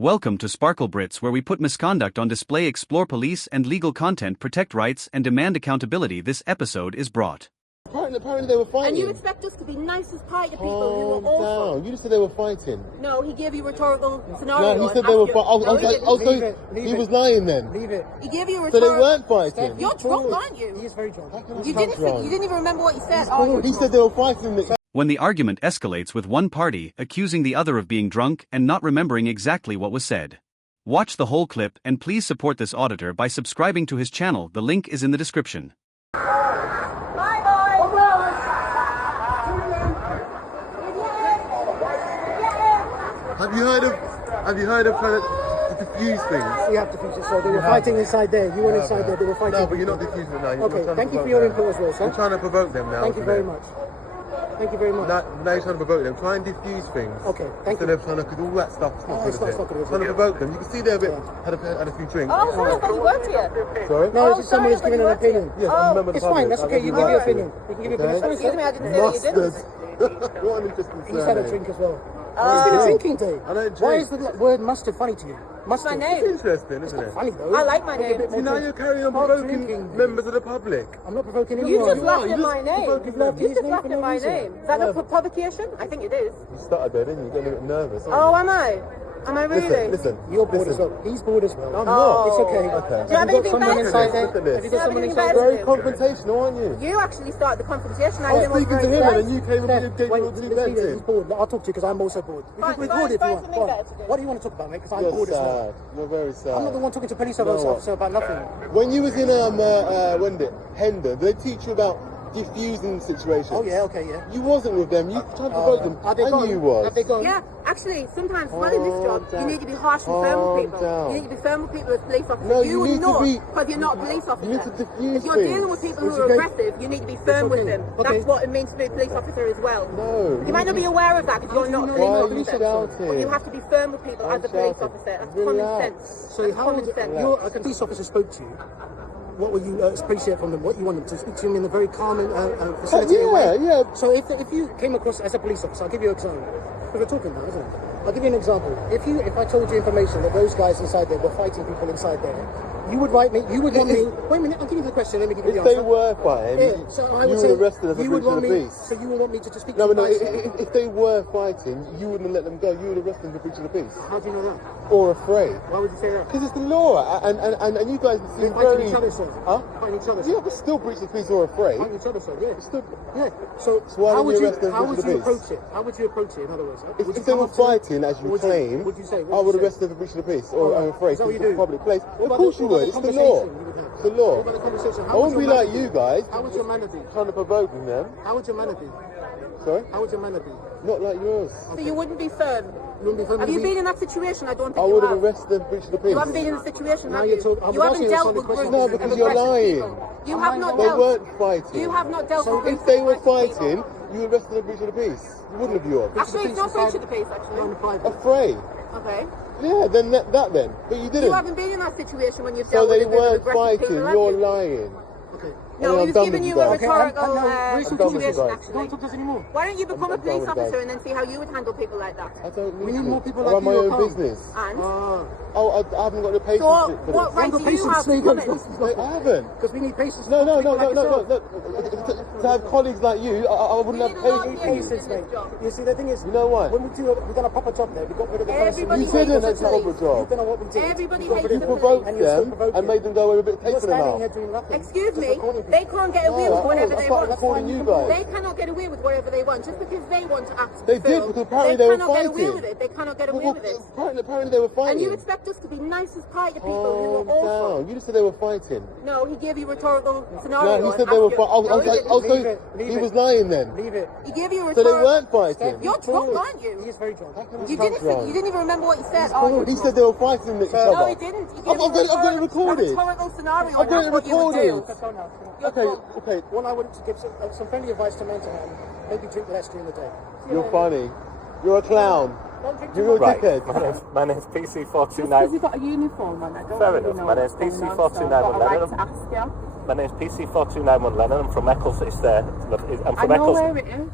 Welcome to Sparklebritts, where we put misconduct on display, explore police and legal content, protect rights, and demand accountability. This episode is brought. Apparently they were fighting. And you expect us to be nice as pie to people who were awful. Down. You just said they were fighting. No, he gave you a rhetorical scenario. No, he said they were fighting. He was lying then. Leave it. He gave you a So rhetorical... they weren't fighting. You're drunk, aren't you? He is very drunk. You didn't even remember what you said. He said they were fighting. When the argument escalates with one party accusing the other of being drunk and not remembering exactly what was said. Watch the whole clip and please support this auditor by subscribing to his channel. The link is in the description. Have you heard of kind of diffuse things? You have to fix it, sir. They were fighting inside there. You were inside there. They were fighting. No, but you're not diffusing it now. Okay, thank you for your input as well, sir. You're trying to provoke them now. Thank you very much. Thank you very much. Now you're trying to provoke them. Try and diffuse things. Okay, thank Instead you. of trying to, because all that stuff's not good. It's not good. Trying to provoke them. You can see they're a bit, had a few drinks. Oh, sorry, I thought you worked here. Sorry? No, it's just someone who's giving an opinion. Yes, I'm a member of the It's fine. public. That's okay. You give your opinion. You can give your opinion. Excuse me, I didn't say that you didn't. Mustard. What an interesting He's had a surname. drink as well. It's been a drinking day. I don't drink. Why is the word mustard funny to you? Mustard. My name. It's interesting, isn't it? Funny though. I like my name. See, now you're carrying on provoking members of the public. I'm not provoking You anyone. just laughed at my name. provoking You his just name laughed for at no my reason. name. Is that not for provocation? I think it is. You started there, didn't you? You got a little bit nervous. Oh, am I? Am I really? Listen. You're bored as well. He's bored as well. I'm not. It's okay. Okay. Do you have Have you got anything someone better inside to there? Look at this. Have you got someone Anything inside better there? Very confrontational, aren't you? You actually started the confrontation. I was speaking to him and then you came and Steph, gave me wait, all the leave it. He's defensive. bored. I'll talk to you because I'm also bored. We Fine, can record it if you find want. something Go on. better to do. What do you want to talk about, mate? Because I'm You're bored as well. sad. You're very sad. I'm not the one talking to police You know what? officer about nothing. When you was in when did it? Hendon, did they teach you about diffusing situations? Oh yeah, okay, yeah. You wasn't with them. You tried to provoke them, Have they and gone? you was. Have they gone? Yeah, actually, sometimes, well, in this job, you need to be harsh and firm with people. down. You need to be firm with people as police officers. No, you you would need to know, be- because you're not a police officer. need to diffuse if you're things. dealing with people It's who are okay. aggressive, you need to be firm with okay. them. Okay. That's what it means to be a police officer as well. No. You might not be aware of that because you're not a Why police are you officer. shouting? But you have to be firm with people I'm as a police shouting. officer. That's common Relax. sense. So That's how common would sense. a police officer spoke to you? What would you appreciate from them? What you want them to speak to him in a very calm and facilitating way? Yeah. So if you came across as a police officer, I'll give you an example. Because we're talking now, isn't it? I'll give you an example. If I told you information that those guys inside there were fighting people inside there, you would write me. You would want me. Wait a minute. I'll give you the question. Let me give you the If answer. they were fighting, Yeah, so I you would would say arrest them as a you would breach of want the me. peace. So you would want me to just speak No, to but no, you guys. if they were fighting, you wouldn't let them go. You would arrest them for breach of the peace. How do you know that? Or afraid. Why would you say that? Because it's the law, and you guys seem They're fighting very... each other, sir. Huh? Fighting each other. Yeah, but still breach of the peace or afraid. Fighting each other, sir. Yeah. Still, Yeah. So why how don't would you you arrest them how for would the you peace? approach it? How would you approach it? In other words, would you if they come were up to them? fighting, as you Would claim, would you say? I would arrest them for breach of the peace or Oh, afraid is that what you to do? public place. What Of about course the- you what would. about It's the the law. conversation you would have? It's the law. What about the conversation? I won't be like you guys, How would your manner be? trying to provoke them. How would your manner be? Sorry? How would your manner be? Not like yours. So you wouldn't be firm. You wouldn't be firm Have with you me? been in that situation? I don't I think you would have have. arrested them for breach of the peace. You haven't been in a situation, Now have you're you? talking- I was You haven't asking you dealt some with questions. groups No, of because you're aggressive lying. people. You have not They dealt. weren't fighting. You have not dealt So with If groups they of were aggressive fighting, people. you arrested them for breach of the peace. You wouldn't have, you are. Actually, it's not breach of the peace, actually. Afraid. Okay. Yeah, then that then. But you You didn't. haven't been in that situation when you've So dealt they with a group of weren't aggressive fighting. people, have You're you? lying. Okay. No, I'm he was done giving with you you a guys. rhetorical I'm done with you situation, guys. actually. Don't talk to us anymore. Why don't you become a done police with you officer guys. and then see how you would handle people like that? I don't need We need to. more people I like run my you own who are calm. business. And Oh, I haven't got the patience so, for what this. right do you have to come in? I haven't. Because we need patience. No. People like yourself. To have colleagues like you, I wouldn't We have need a lot of patience. Patience, mate. You see, the thing is, You know what? when we've done a proper job there, we got rid of the person. Everybody You didn't hates have the a proper police. job. You don't know what we did. Everybody We got hates rid You of the them, provoked and you're still them provoking. and made them go with a bit of You're taste in their standing here mouth. doing nothing. Excuse Just me, recording they people. can't get away with whatever I they started want. recording you guys. They cannot get away with whatever they want just because they want to act. They did, full. because apparently they were cannot get away fighting. with it. They cannot get away Well, with it. apparently they were fighting. And you expect us to be nice as pie to people who Calm are awful. down. You just said they were fighting. No, he gave you a rhetorical scenario. No, he and said they were asked you- fighting. No, he didn't. He was lying then. Leave it. He gave you a So they rhetorical... weren't fighting. You're drunk, aren't He you? is very drunk. You didn't even remember what you said. He said they were fighting each other. No, he didn't. He gave I've got it a recorded. rhetorical scenario. I've got and it that's what you would recorded. do. Okay. One, I wanted to give some friendly advice to mental health. Maybe drink less during the day. You're funny. You're a clown. Don't drink You're a Right, dickhead. my name's Because PC429. you've got a uniform on, I don't Fair really enough. know My name's what's going on, PC429 so I've got a right Lennon. to ask you. My name's PC4291 Lennon. I'm from Eccles. It's there. I'm I from know Eccles. where it is.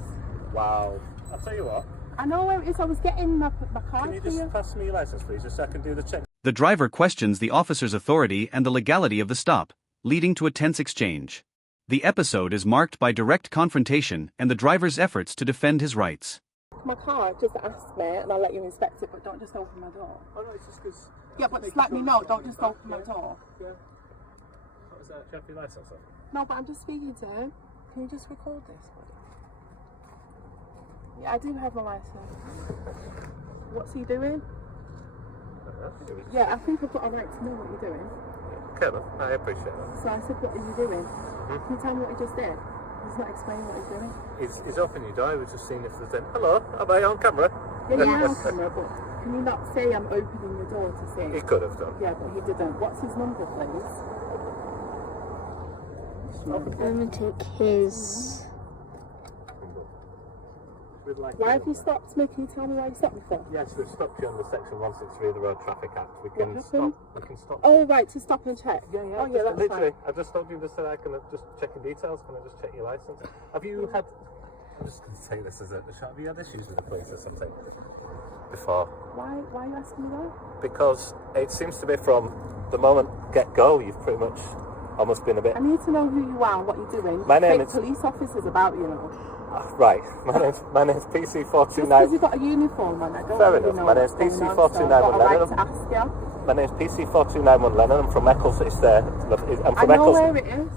Wow. I'll tell you what. I know where it is. I was getting my car Can you for you. just pass me your license, please, just so I can do the check? The driver questions the officer's authority and the legality of the stop, leading to a tense exchange. The episode is marked by direct confrontation and the driver's efforts to defend his rights. My car, just ask me and I'll let you inspect it, but don't just open my door. Oh, no, it's just because... Yeah, but just let me know. Don't just open my door. Yeah. What was that? Do you have your license on? No, but I'm just speaking to him. Can you just record this? Yeah, I do have my license. What's he doing? Yeah, I think I've got a right to know what you're doing. Okay, then. I appreciate that. So I said, what are you doing? Can you tell me what he just did? He's not explaining what he's doing. He's opening your door. He was just seeing if there's any... Hello, am I on camera? Yeah, you're on camera, but can you not say I'm opening the door to see? He could have done. Yeah, but he didn't. What's his number, please? I'm gonna take his. Why have you stopped me? Can you tell me why you stopped me for? Yes, we've stopped you under section 163 of the Road Traffic Act. We What can happened? stop. We can stop. Oh, right, to stop and check. Yeah, yeah. Oh, yeah, that's literally, fine. I just told you just that I can just check your details. Can I just check your license? Have you had? I'm just going to say this as a shot. Have you had issues with the police or something before? Why are you asking me that? Because it seems to be from the moment get go, you've pretty much almost been a bit. I need to know who you are and what you're doing. My name Fake is- police officers about, you know. Right. My name's PC Just because 429. you've got a uniform on, I don't Fair really enough. know My what's name's going PC on, so I've got a 4291 right Lennon. to ask you. My name's PC 4291 Lennon. I'm from Eccles. It's there. I'm I from know Eccles. where it is.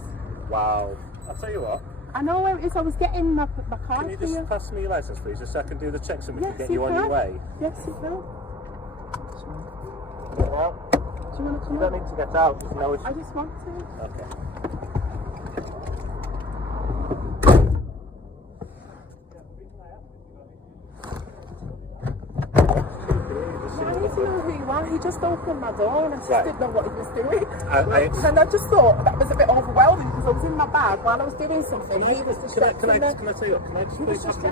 Wow. I'll tell you what. I know where it is. I was getting my car Can you for you. just pass me your license, please, just so I can do the checks and we Yes, can get you you on your can. way? Yes, you can. Get out. Do you want to come You don't out? need to get out. There's no issue. I just want to. Okay. I need to know who you are. He just opened my door and I just Right. didn't know what he was doing. I- And I just thought that was a bit overwhelming because I was in my bag while I was doing something. He was Can I distracting me. tell you? Can I just He was please have your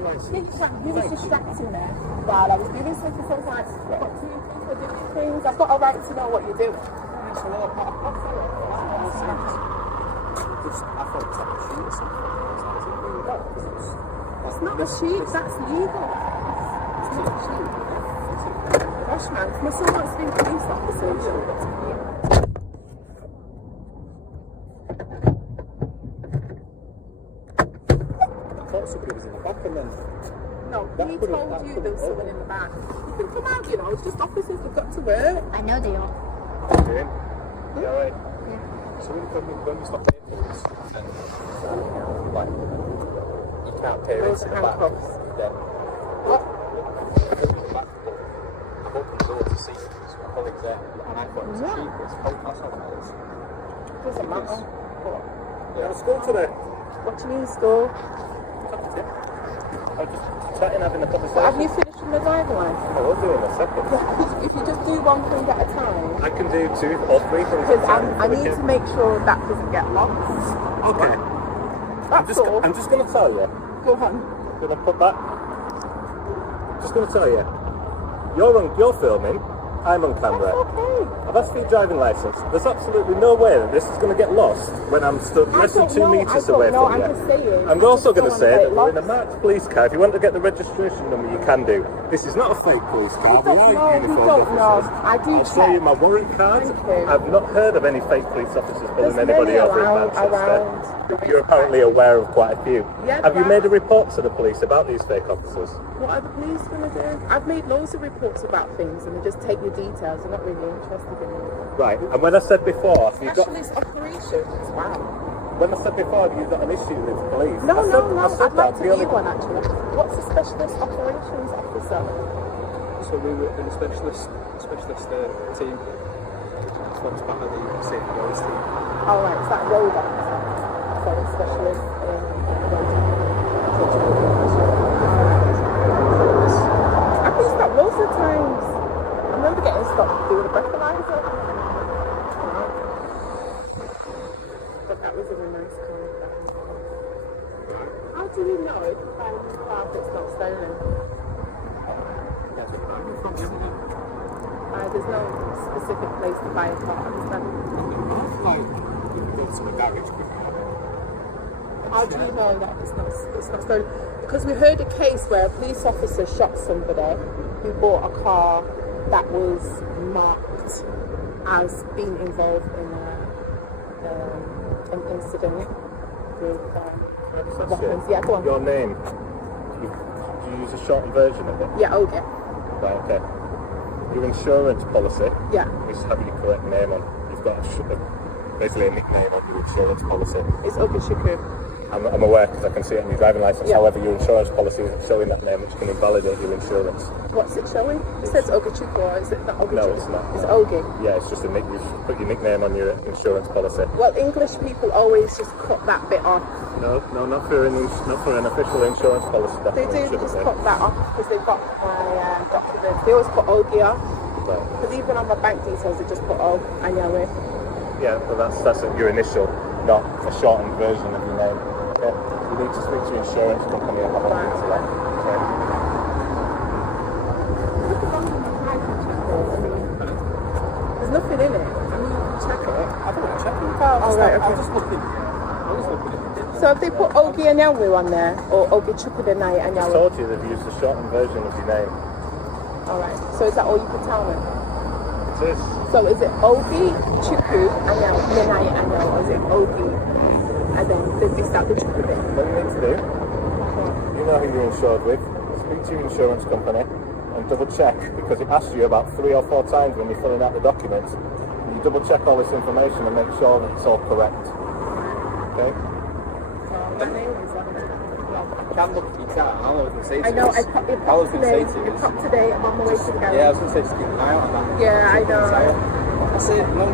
license? distracting me while I was doing something. So I was like, I've got two people doing things. I've got a right to know what you're doing. Thanks a lot. I thought it was like a sheet or something. It's not a sheet, that's legal. It's not a sheet. Gosh, man, if my son wants to be a police officer, you should get to me. I thought somebody was in the back and then... No, he told you there was someone in the back. You can come out, you know, it's just officers have got to work. I know they are. What are you doing? You alright? So when you stop the ambulance, and like, you can't pay Those into are the back, handcuffs. then What? I opened the back door, I've opened the door to see my colleagues there, and I thought it was a sheep, it's that's how it is. Doesn't matter. You have a school today? What do you mean, school? I was just chatting, having a conversation. Have you finished with the driving license? I will do in a second. If you just do one thing at a time, I can do 2 or 3 things at a because time. I need to make sure that doesn't get lost. Okay. That's all. I'm just going to tell you. Go on. Going to put that. Just going to tell you. You're filming. I'm on camera. That's okay. I've asked for your driving license. There's absolutely no way that this is going to get lost when I'm stood less than 2 meters away from you. I'm just saying. I'm also going to Just say don't that wanna we're in a marked police car. If you want to get the registration number, you can do. This is not a fake police car. We are uniformed officers. I do I'll show you my warrant card. Thank you. I've not heard of any fake police officers pulling There's anybody many over in around- Manchester. You're apparently aware of quite a few. Yeah, Have you there made a report to the police about these fake officers? What are the police going to do? I've made loads of reports about things and they just take your details. They're not really interested in it. Right. And when I said before, you've got. Specialist operations. Wow. When I said before, you've got an issue with police. No. I said I'd like that to the be other- one actually. What's a specialist operations officer? So we were in a specialist team. Forms part of the safety roads team. Oh right, is that road officer? So a specialist in I've been stopped loads of times. I remember getting stopped doing a breathalyzer. But that was a really nice car. How do you know if you find a car that's not stolen? There's no specific place to buy a car, is there? Like, go to a garage quick. How do you know that it's not stolen? Because we heard a case where a police officer shot somebody who bought a car that was marked as being involved in an incident with weapons. Yeah, go on. Your name. Do you use a shortened version of it? Yeah, okay. Right, okay. Your insurance policy. Yeah. Is have your correct name on. You've got basically a nickname on your insurance policy. It's Ogeshuku. I'm aware because I can see it on your driving license. Yeah. However, your insurance policy isn't showing that name, which can invalidate your insurance. What's it showing? It says Ogeshuku, or is it not Ogeshuku? No, it's not. It's No. Oge. Yeah, it's just a nick. You've put your nickname on your insurance policy. Well, English people always just cut that bit off. No, not for an official insurance policy. They Definitely do just shouldn't cut that off because they've got my documents. They always put Oge off. Right. Because even on my bank details, they just put Og and Yahweh. Yeah, but that's your initial, not a shortened version of your name. Okay. You need to speak to your insurance company and have a look into that. Okay. There's nothing in it. I mean, check it. I don't want to check it. Oh, right, okay. I was just looking at it. So if they put Oge and Yahweh on there, or Oge Chukudenai and I Yahweh. told you they've used a shortened version of your name. Alright. So is that all you can tell me? It is. So is it Oge Chuku and Yahweh and Yahweh, or is it Oge and then they start the Chuku bit? What you need to do, you know who you're insured with, speak to your insurance company and double check, because it asks you about 3 or 4 times when you're filling out the documents. You double check all this information and make sure that it's all correct. Okay? My name is on it. I can look at your car. All I was going to say to I you know, is- it all I was popped going to today. say to you It is- popped today. I'm on my way to the garage. Yeah, I was going to say just keep an eye out on that. Yeah, I know. I said, no,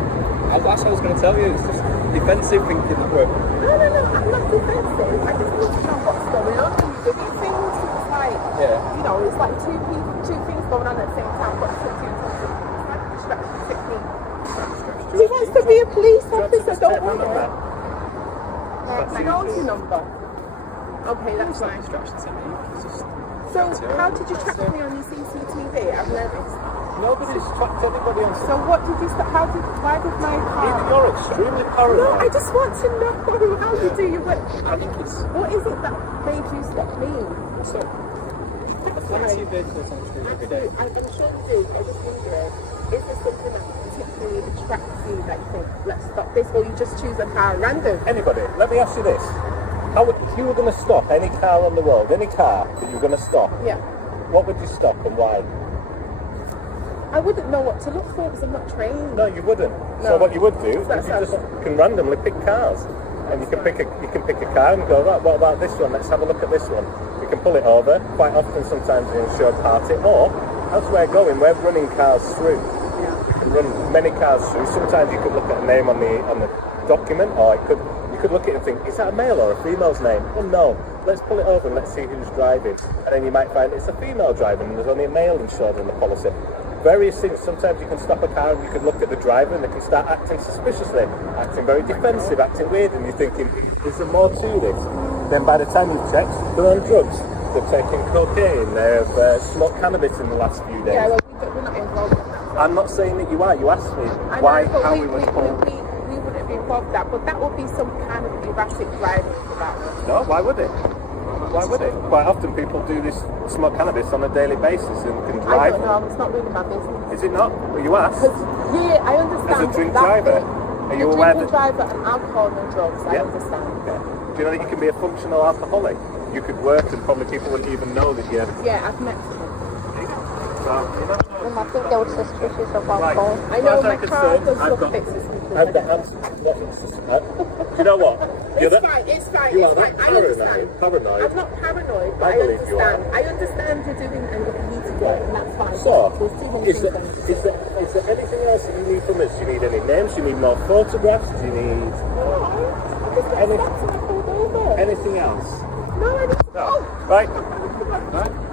that's what I was going to tell you. It's just defensive thinking that we're... No, I'm not defensive. I just need to know what's going on. And you do things, it's like, Yeah. you know, it's like two things going on at the same time. But two things. It's like a distraction technique. He wants to be a police officer, don't want it. I know your number. Okay, that's fine. Distraction technique. It's just... So, how did you track me on your CCTV? I've noticed. Nobody's tracked anybody on So, what did you? Why did my car? You're extremely No, paranoid. I just want to know how you do your work. I think it's... What is it that made you stop me? So, plenty of vehicles on the street every day. I'm sure you do. I just wondering, is there something that particularly attracts you that you think, let's stop this, or you just choose a car random? Anybody, let me ask you this. If you were going to stop any car on the road, any car that you were going to stop, Yeah. what would you stop and why? I wouldn't know what to look for because I'm not trained. No, you wouldn't. No. So what you would do is That's you just okay. can randomly pick cars, and you can pick a car and go, right, what about this one? Let's have a look at this one. You can pull it over. Quite often, sometimes the insured party, or as we're going, we're running cars through. You can run many cars through. Sometimes you could look at a name on the document, or you could look at it and think, is that a male or a female's name? Well, no. Let's pull it over and let's see who's driving. And then you might find it's a female driving and there's only a male insured in the policy. Various things. Sometimes you can stop a car and you can look at the driver and they can start acting suspiciously, acting very defensive, acting weird, and you're thinking, is there more to this? Then by the time you've checked, they're on drugs. They've taken cocaine, they've smoked cannabis in the last few days. Yeah, well, we're not involved in that. I'm not saying that you are. You asked me I why, know, but how we we were told. wouldn't be involved in that, but that would be some kind of erratic driving for that. No, why would it? Why would it? Quite often people do this, smoke cannabis on a daily basis and can I drive. don't know, it's not really my business. Is it not? Well, you asked. Yeah, I understand. As a drink that driver, bit. are you The aware drinking driver and alcohol and drugs, I Yeah. understand. Yeah. Do you know that you can be a functional alcoholic? You could work and probably people wouldn't even know that you're... Yeah, I've met them. And I think they were suspicious of Right. alcohol. I know As my I'm car concerned, does I've look got- fixes. I've got answers. Do you know what? It's fine, it's fine, You it's are fine. not I understand. paranoid. I'm not paranoid, but I I believe you understand. I understand you're doing and what you need to do, and that's fine. So, There's too many is things there, I need to is, there, is there anything else that you need from us? Do you need any names? Do you need more photographs? Do you need Any- anything else? No, I need to No. go. Right.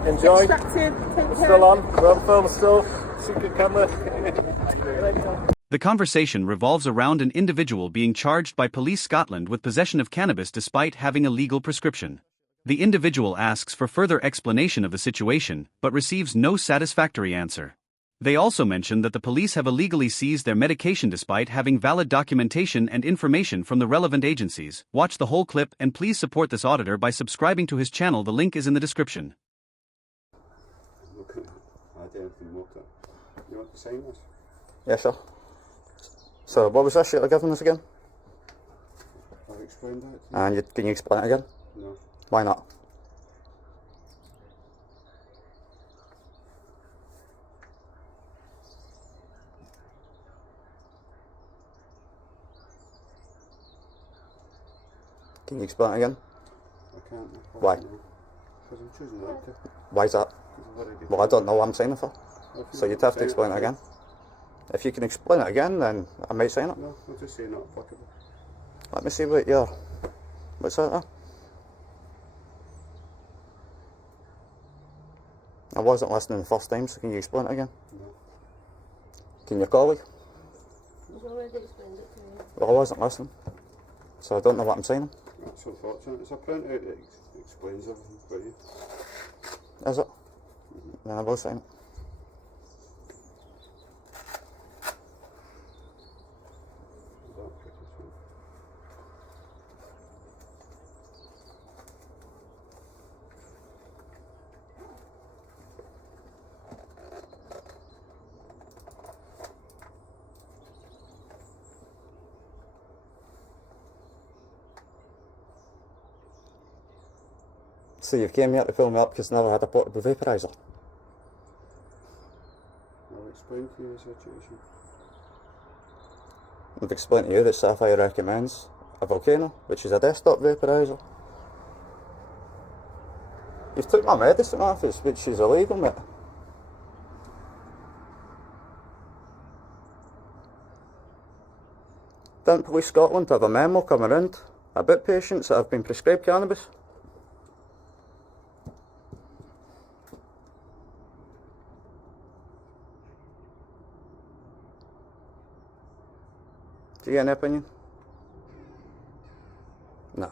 Enjoy. Extractive, take care. Still on. We're on film still. Secret camera. The conversation revolves around an individual being charged by Police Scotland with possession of cannabis despite having a legal prescription. The individual asks for further explanation of the situation, but receives no satisfactory answer. They also mentioned that the police have illegally seized their medication despite having valid documentation and information from the relevant agencies. Watch the whole clip and please support this auditor by subscribing to his channel. The link is in the description. Look at identity motor. You want to sign this? Yes, sir. So, what was this you're giving us again? I've explained that. And can you explain it again? No. Why not? Can you explain it again? I can't. Why? Because I'm choosing not to. Why is that? Well, I don't know what I'm signing for. So you'd have to explain it again. If you can explain it again, then I might sign it. No, I'll just say not applicable. Let me see what you're... What's that? I wasn't listening the first time, so can you explain it again? No. Can your colleague? He's already explained it to me. Well, I wasn't listening, so I don't know what I'm signing. That's unfortunate. It's a printout that explains everything for you. Is it? Then I will sign it. So you've came here to fill me up because I never had a portable vaporiser? I'll explain to you the situation. I've explained to you that Sapphire recommends a Volcano, which is a desktop vaporiser. You've took my medicine off us, which is illegal, mate. Didn't Police Scotland have a memo coming around about patients that have been prescribed cannabis? Do you have any opinion? No.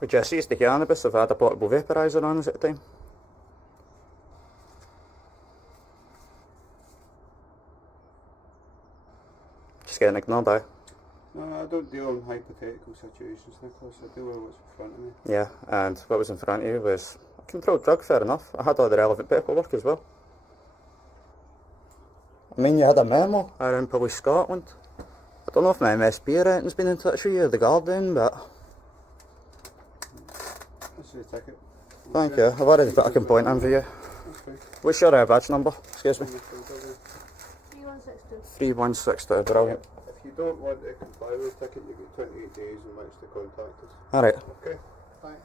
Would you seized the cannabis if I had a portable vaporiser on us at the time? Just getting ignored, eh? No, I don't deal in hypothetical situations, Nicholas. I deal with what's in front of me. Yeah, and what was in front of you was a controlled drug, fair enough. I had all the relevant paperwork as well. I mean, you had a memo around Police Scotland. I don't know if my MSP or anything's been in touch with you or the Guardian, but... That's the ticket. Thank you. I've already put a complaint in for you. Okay. What's your badge number? Excuse me. 3162. 3162, brilliant. If you don't want to comply with the ticket, you get 28 days in which to contact us. Alright. Okay. Bye.